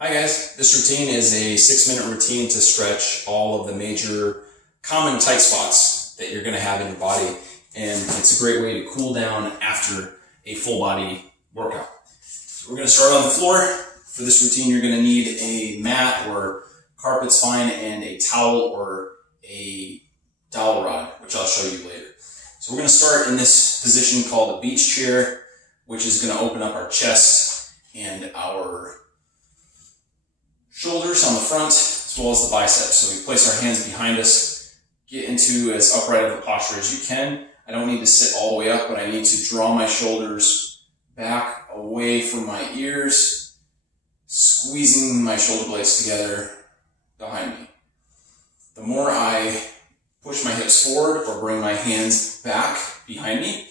Hi guys, this routine is a 6-minute routine to stretch all of the major common tight spots that you're going to have in your body, and it's a great way to cool down after a full body workout. So we're going to start on the floor. For this routine you're going to need a mat or carpet's fine and a towel or a dowel rod, which I'll show you later. So we're going to start in this position called a beach chair, which is going to open up our chest and our shoulders on the front, as well as the biceps. So we place our hands behind us, get into as upright of a posture as you can. I don't need to sit all the way up, but I need to draw my shoulders back away from my ears, squeezing my shoulder blades together behind me. The more I push my hips forward or bring my hands back behind me,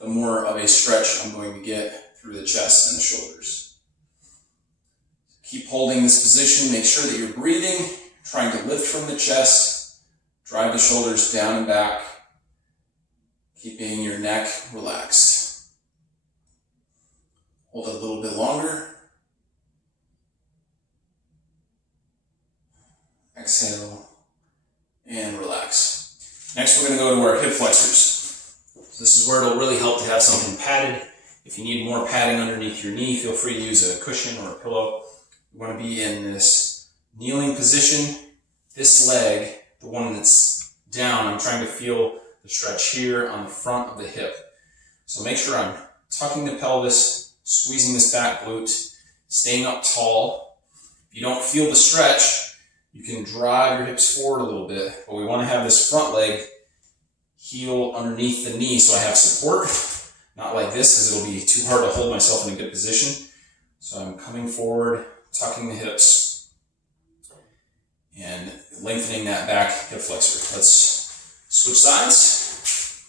the more of a stretch I'm going to get through the chest and the shoulders. Keep holding this position. Make sure that you're breathing, trying to lift from the chest, drive the shoulders down and back, keeping your neck relaxed. Hold it a little bit longer. Exhale and relax. Next, we're going to go to our hip flexors. So this is where it'll really help to have something padded. If you need more padding underneath your knee, feel free to use a cushion or a pillow. You want to be in this kneeling position. This leg, the one that's down, I'm trying to feel the stretch here on the front of the hip. So make sure I'm tucking the pelvis, squeezing this back glute, staying up tall. If you don't feel the stretch, you can drive your hips forward a little bit, but we want to have this front leg heel underneath the knee so I have support. Not like this, because it'll be too hard to hold myself in a good position. So I'm coming forward, tucking the hips, and lengthening that back hip flexor. Let's switch sides.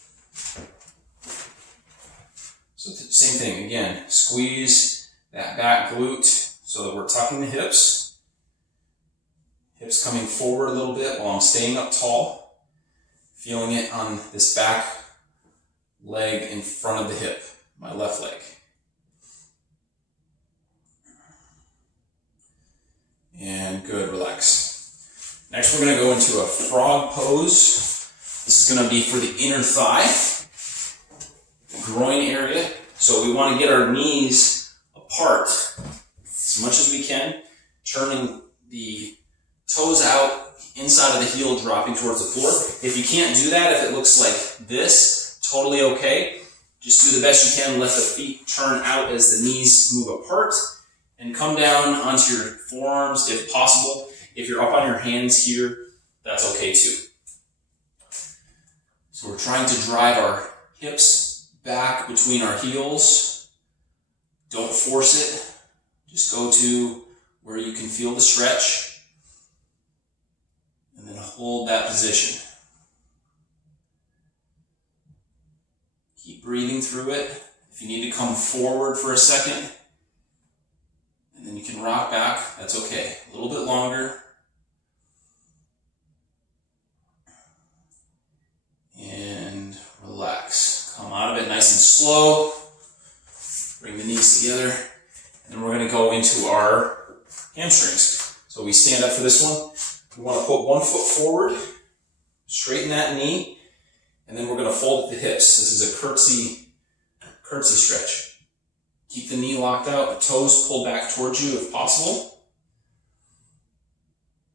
So same thing, again, squeeze that back glute so that we're tucking the hips. Hips coming forward a little bit while I'm staying up tall, feeling it on this back leg in front of the hip, my left leg. And good, relax. Next we're going to go into a frog pose. This is going to be for the inner thigh, the groin area. So we want to get our knees apart as much as we can, turning the toes out, inside of the heel dropping towards the floor. If you can't do that, if it looks like this, totally okay. Just do the best you can, let the feet turn out as the knees move apart. And come down onto your forearms if possible. If you're up on your hands here, that's okay too. So we're trying to drive our hips back between our heels. Don't force it. Just go to where you can feel the stretch. And then hold that position. Keep breathing through it. If you need to come forward for a second, and then you can rock back, that's okay. A little bit longer. And relax. Come out of it nice and slow. Bring the knees together. And then we're going to go into our hamstrings. So we stand up for this one. We want to put one foot forward, straighten that knee, and then we're going to fold at the hips. This is a curtsy stretch. Keep the knee locked out, the toes pulled back towards you if possible.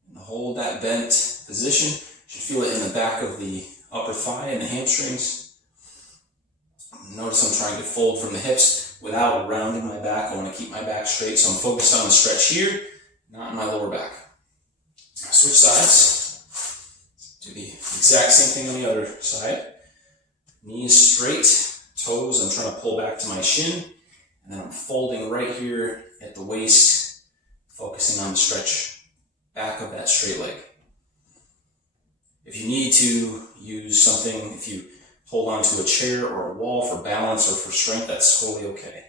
And hold that bent position. You should feel it in the back of the upper thigh and the hamstrings. Notice I'm trying to fold from the hips without rounding my back. I want to keep my back straight, so I'm focused on the stretch here, not in my lower back. Switch sides. Do the exact same thing on the other side. Knees straight, toes, I'm trying to pull back to my shin. And then I'm folding right here at the waist, focusing on the stretch back of that straight leg. If you need to use something, if you hold onto a chair or a wall for balance or for strength, that's totally okay.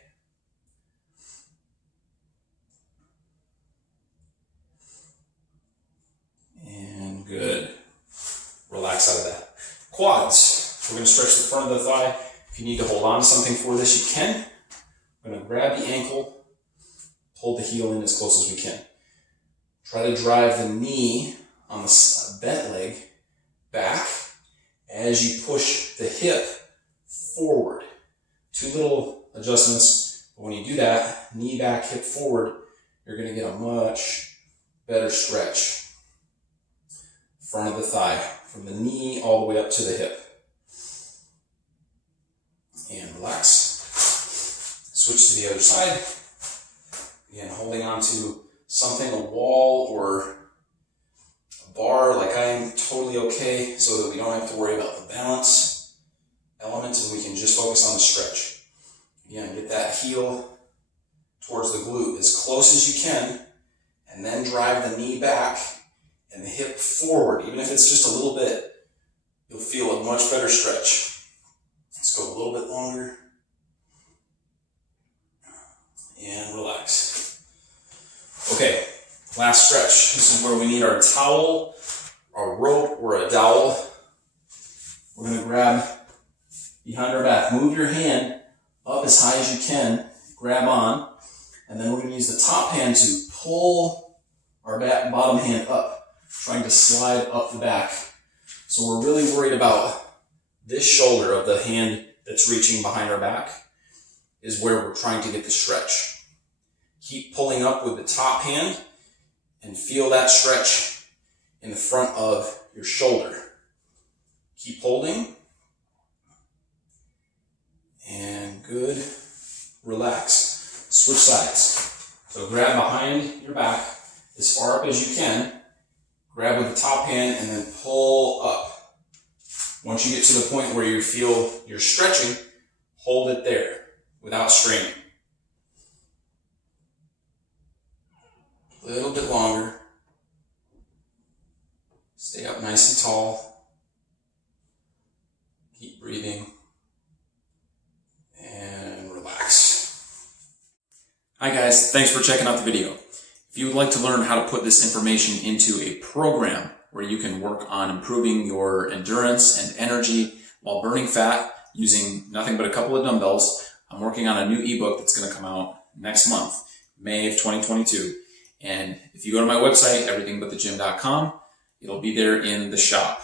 And good. Relax out of that. Quads. We're going to stretch the front of the thigh. If you need to hold on to something for this, you can. I'm going to grab the ankle, pull the heel in as close as we can. Try to drive the knee on the bent leg back as you push the hip forward. 2 little adjustments, but when you do that, knee back, hip forward, you're going to get a much better stretch. Front of the thigh, from the knee all the way up to the hip. And relax. Switch to the other side. Again, holding on to something, a wall or a bar like I am, totally okay, so that we don't have to worry about the balance element and we can just focus on the stretch. Again, get that heel towards the glute as close as you can, and then drive the knee back and the hip forward. Even if it's just a little bit, you'll feel a much better stretch. Let's go a little bit longer. And relax. Okay, last stretch. This is where we need our towel, a rope, or a dowel. We're going to grab behind our back. Move your hand up as high as you can. Grab on. And then we're going to use the top hand to pull our bottom hand up, trying to slide up the back. So we're really worried about this shoulder of the hand that's reaching behind our back is where we're trying to get the stretch. Keep pulling up with the top hand and feel that stretch in the front of your shoulder. Keep holding. And good. Relax. Switch sides. So grab behind your back as far up as you can. Grab with the top hand and then pull up. Once you get to the point where you feel you're stretching, hold it there without straining. A little bit longer. Stay up nice and tall. Keep breathing. And relax. Hi guys, thanks for checking out the video. If you would like to learn how to put this information into a program where you can work on improving your endurance and energy while burning fat using nothing but a couple of dumbbells, I'm working on a new ebook that's going to come out next month, May of 2022. And if you go to my website, everythingbutthegym.com, it'll be there in the shop.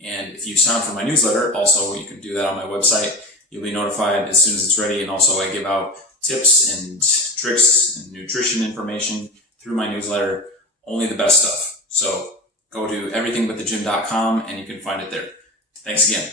And if you sign up for my newsletter, also you can do that on my website. You'll be notified as soon as it's ready. And also I give out tips and tricks and nutrition information through my newsletter, only the best stuff. So go to everythingbutthegym.com and you can find it there. Thanks again.